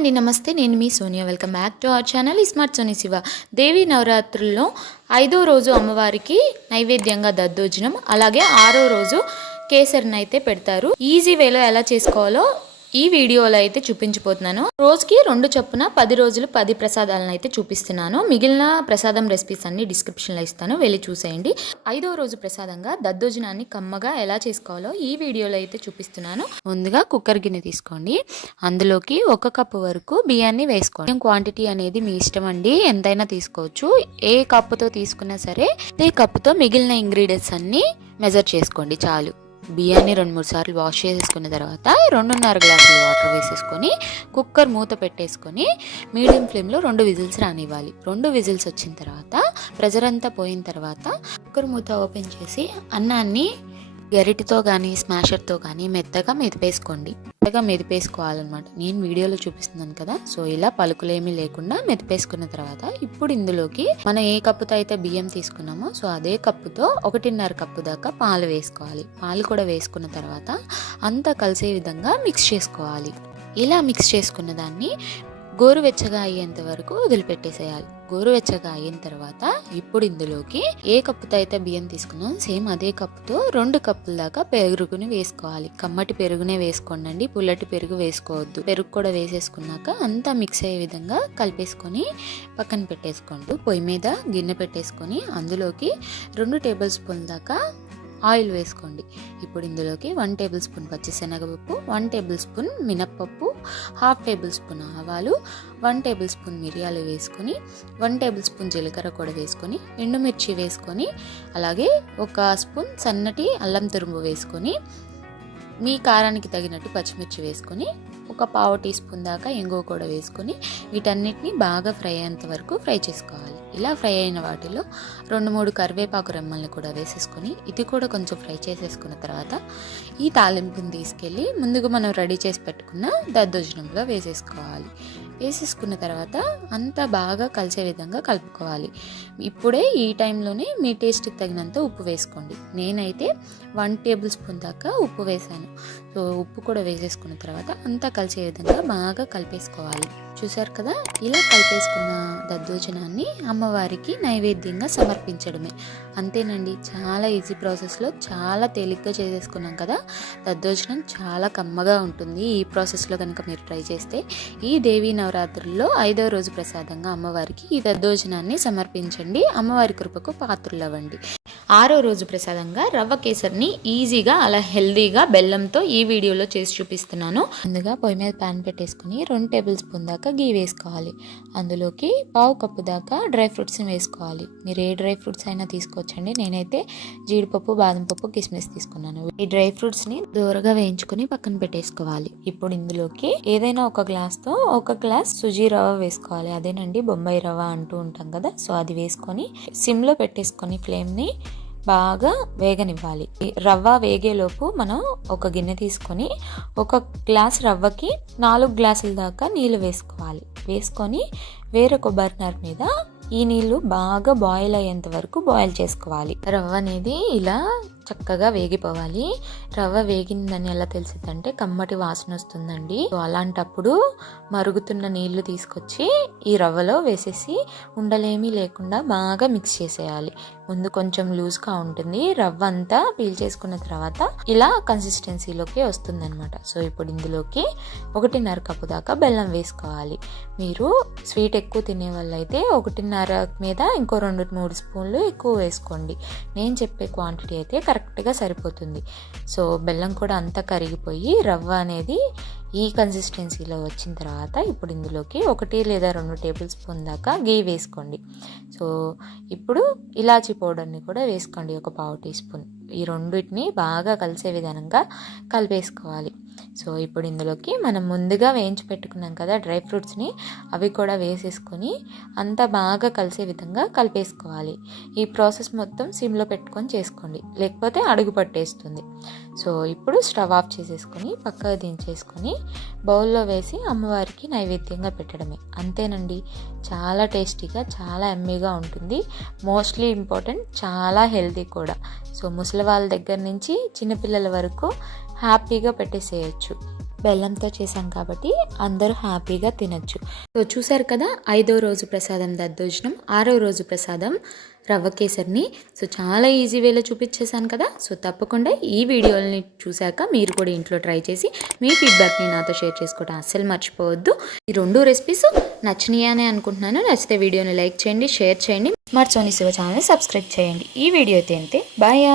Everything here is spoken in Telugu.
అండి, నమస్తే. నేను మీ Sonia. Welcome back to our channel smart Soni Shiva. Devi నవరాత్రుల్లో 5వ రోజు అమ్మవారికి నైవేద్యంగా దద్దోజనం, అలాగే 6వ రోజు కేసరిని అయితే పెడతారు. ఈజీ వేలో ఎలా చేసుకోవాలో ఈ వీడియోలో అయితే చూపించిపోతున్నాను. రోజుకి 2 చొప్పున 10 రోజులు 10 ప్రసాదాలను అయితే చూపిస్తున్నాను. మిగిలిన ప్రసాదం రెసిపీస్ అన్ని డిస్క్రిప్షన్లో ఇస్తాను, వెళ్ళి చూసేయండి. 5వ రోజు ప్రసాదంగా దద్దోజనాన్ని కమ్మగా ఎలా చేసుకోవాలో ఈ వీడియోలో అయితే చూపిస్తున్నాను. ముందుగా కుక్కర్ గిన్నె తీసుకోండి. అందులోకి 1 కప్పు వరకు బియ్యాన్ని వేసుకోండి. క్వాంటిటీ అనేది మీ ఇష్టం అండి, ఎంతైనా తీసుకోవచ్చు. ఏ కప్పుతో తీసుకున్నా సరే ఈ కప్పుతో మిగిలిన ఇంగ్రీడియంట్స్ అన్ని మెజర్ చేసుకోండి చాలు. బియ్యాన్ని 2-3 సార్లు వాష్ చేసేసుకున్న తర్వాత 2.5 గ్లాసులు వాటర్ వేసేసుకొని కుక్కర్ మూత పెట్టేసుకొని మీడియం ఫ్లేమ్లో 2 విజిల్స్ రానివ్వాలి. 2 విజిల్స్ వచ్చిన తర్వాత ప్రెజర్ అంతా పోయిన తర్వాత కుక్కర్ మూత ఓపెన్ చేసి అన్నాన్ని గరిటితో కానీ స్మాషర్తో కానీ మెత్తగా మెదిపేసుకోవాలన్నమాట. నేను వీడియోలో చూపిస్తున్నాను కదా, సో ఇలా పలుకులేమీ లేకుండా మెదిపేసుకున్న తర్వాత ఇప్పుడు ఇందులోకి మనం ఏ కప్పుతో అయితే బియ్యం తీసుకున్నామో సో అదే కప్పుతో 1.5 కప్పు దాకా పాలు వేసుకోవాలి. పాలు కూడా వేసుకున్న తర్వాత అంతా కలిసే విధంగా మిక్స్ చేసుకోవాలి. ఇలా మిక్స్ చేసుకున్న దాన్ని గోరువెచ్చగా అయ్యేంత వరకు వదిలిపెట్టేసేయాలి. గోరువెచ్చగా అయిన తర్వాత ఇప్పుడు ఇందులోకి ఏ కప్పుతో అయితే బియ్యం తీసుకున్నాం సేమ్ అదే కప్పుతో 2 కప్పుల దాకా పెరుగుని వేసుకోవాలి. కమ్మటి పెరుగునే వేసుకోండి, పుల్లటి పెరుగు వేసుకోవద్దు. పెరుగు కూడా వేసేసుకున్నాక అంతా మిక్స్ అయ్యే విధంగా కలిపేసుకొని పక్కన పెట్టేసుకోండి. పొయ్యి మీద గిన్నె పెట్టేసుకొని అందులోకి 2 టేబుల్ స్పూన్ల దాకా ఆయిల్ వేసుకోండి. ఇప్పుడు ఇందులోకి 1 టేబుల్ స్పూన్ పచ్చిశనగపప్పు, 1 టేబుల్ స్పూన్ మినప్పప్పు, 1/2 టేబుల్ స్పూన్ ఆవాలు, 1 టేబుల్ స్పూన్ మిరియాలు వేసుకొని 1 టేబుల్ స్పూన్ జీలకర్ర కూడా వేసుకొని ఎండుమిర్చి వేసుకొని అలాగే 1 స్పూన్ సన్నటి అల్లం తురుము వేసుకొని మీ కారానికి తగినట్టు పచ్చిమిర్చి వేసుకొని 1/4 టీ స్పూన్ దాకా ఇంగువ కూడా వేసుకొని వీటన్నిటిని బాగా ఫ్రై అయ్యేంత వరకు ఫ్రై చేసుకోవాలి. ఇలా ఫ్రై అయిన వాటిలో 2-3 కరివేపాకు రెమ్మల్ని కూడా వేసేసుకొని ఇది కూడా కొంచెం ఫ్రై చేసేసుకున్న తర్వాత ఈ తాలింపుని తీసుకెళ్ళి ముందుగా మనం రెడీ చేసి పెట్టుకున్న దద్దోజనంలో వేసేసుకోవాలి. వేసేసుకున్న తర్వాత అంతా బాగా కలిసే విధంగా కలుపుకోవాలి. ఇప్పుడే ఈ టైంలోనే మీ టేస్ట్కి తగినంత ఉప్పు వేసుకోండి. నేనైతే 1 టేబుల్ స్పూన్ దాకా ఉప్పు వేసాను. సో ఉప్పు కూడా వేసేసుకున్న తర్వాత అంతా కలిసే విధంగా బాగా కలిపేసుకోవాలి. చూసారు కదా, ఇలా కలిపేసుకున్న దద్దోజనాన్ని అమ్మవారికి నైవేద్యంగా సమర్పించడమే. అంతేనండి, చాలా ఈజీ ప్రాసెస్లో చాలా తేలిగ్గా చేసేసుకున్నాం కదా. దద్దోజనం చాలా కమ్మగా ఉంటుంది. ఈ ప్రాసెస్లో కనుక మీరు ట్రై చేస్తే ఈ దేవీ నవరాత్రుల్లో 5వ రోజు ప్రసాదంగా అమ్మవారికి ఈ దద్దోజనాన్ని సమర్పించండి. అమ్మవారి కృపకు పాత్రులవ్వండి. 6వ రోజు ప్రసాదంగా రవ్వ కేసరిని ఈజీగా అలా హెల్దీగా బెల్లంతో ఈ వీడియోలో చేసి చూపిస్తున్నాను. ముందుగా పొయ్యి మీద ప్యాన్ పెట్టేసుకుని 2 టేబుల్ స్పూన్ దాకా గీ వేసుకోవాలి. అందులోకి 1/2 కప్పు దాకా డ్రై ఫ్రూట్స్ని వేసుకోవాలి. మీరు ఏ డ్రై ఫ్రూట్స్ అయినా తీసుకోవచ్చండి. నేనైతే జీడిపప్పు, బాదం పప్పు, కిస్మిస్ తీసుకున్నాను. ఈ డ్రై ఫ్రూట్స్ని దూరగా వేయించుకుని పక్కన పెట్టేసుకోవాలి. ఇప్పుడు ఇందులోకి ఏదైనా 1 గ్లాస్తో 1 గ్లాస్ సుజీ రవ్వ వేసుకోవాలి. అదేనండి బొంబాయి రవ్వ అంటూ ఉంటాం కదా, సో అది వేసుకొని సిమ్లో పెట్టేసుకొని ఫ్లేమ్ని బాగా వేగనివ్వాలి. రవ్వ వేగేలోపు మనం ఒక గిన్నె తీసుకొని 1 గ్లాస్ రవ్వకి 4 గ్లాసుల దాకా నీళ్ళు వేసుకోవాలి. వేసుకొని వేరొక బర్నర్ మీద ఈ నీళ్లు బాగా బాయిల్ అయ్యేంత వరకు బాయిల్ చేసుకోవాలి. రవ్వ అనేది ఇలా చక్కగా వేగిపోవాలి. రవ్వ వేగిందని ఎలా తెలిసిందంటే కమ్మటి వాసన వస్తుందండి. అలాంటప్పుడు మరుగుతున్న నీళ్లు తీసుకొచ్చి ఈ రవ్వలో వేసేసి ఉండలేమీ లేకుండా బాగా మిక్స్ చేసేయాలి. ముందు కొంచెం లూజ్గా ఉంటుంది, రవ్వ అంతా పీల్ చేసుకున్న తర్వాత ఇలా కన్సిస్టెన్సీలోకి వస్తుంది అనమాట. సో ఇప్పుడు ఇందులోకి 1.5 కప్పు దాకా బెల్లం వేసుకోవాలి. మీరు స్వీట్ ఎక్కువ తినే వాళ్ళైతే 1.5 మీద ఇంకో 2-3 స్పూన్లు ఎక్కువ వేసుకోండి. నేను చెప్పే క్వాంటిటీ అయితే కరెక్ట్గా సరిపోతుంది. సో బెల్లం కూడా అంతా కరిగిపోయి రవ్వ అనేది ఈ కన్సిస్టెన్సీలో వచ్చిన తర్వాత ఇప్పుడు ఇందులోకి 1 లేదా 2 టేబుల్ స్పూన్ దాకా గీ వేసుకోండి. సో ఇప్పుడు ఇలాచీ పౌడర్ని కూడా వేసుకోండి, 1/4 టీ స్పూన్. ఈ రెండింటిని బాగా కలిసే విధంగా కలిపేసుకోవాలి. సో ఇప్పుడు ఇందులోకి మనం ముందుగా వేయించి పెట్టుకున్నాం కదా డ్రై ఫ్రూట్స్ని, అవి కూడా వేసేసుకొని అంతా బాగా కలిసే విధంగా కలిపేసుకోవాలి. ఈ ప్రాసెస్ మొత్తం సిమ్లో పెట్టుకొని చేసుకోండి, లేకపోతే అడుగు పట్టేస్తుంది. సో ఇప్పుడు స్టవ్ ఆఫ్ చేసేసుకొని పక్కకు దించేసుకొని బౌల్లో వేసి అమ్మవారికి నైవేద్యంగా పెట్టడమే. అంతేనండి, చాలా టేస్టీగా చాలా ఎమ్మీగా ఉంటుంది. మోస్ట్లీ ఇంపార్టెంట్, చాలా హెల్తీ కూడా. సో ముసలి వాళ్ళ దగ్గర నుంచి చిన్నపిల్లల వరకు హ్యాపీగా పెట్టేసేయచ్చు. బెల్లంతో చేసాం కాబట్టి అందరూ హ్యాపీగా తినచ్చు. సో చూసారు కదా, 5వ రోజు ప్రసాదం దద్దోజనం, 6వ రోజు ప్రసాదం రవ్వ కేసరిని. సో చాలా ఈజీ వేలో చూపించేశాను కదా. సో తప్పకుండా ఈ వీడియోని చూశాక మీరు కూడా ఇంట్లో ట్రై చేసి మీ ఫీడ్బ్యాక్ని నాతో షేర్ చేసుకోవడం అస్సలు మర్చిపోవద్దు. ఈ 2 రెసిపీస్ నచ్చినాయి అని అనుకుంటున్నాను. నచ్చితే వీడియోని లైక్ చేయండి, షేర్ చేయండి, స్మార్ట్ సోనీ శివ ఛానల్ని సబ్స్క్రైబ్ చేయండి. ఈ వీడియో అయితే అంతే. బాయ్.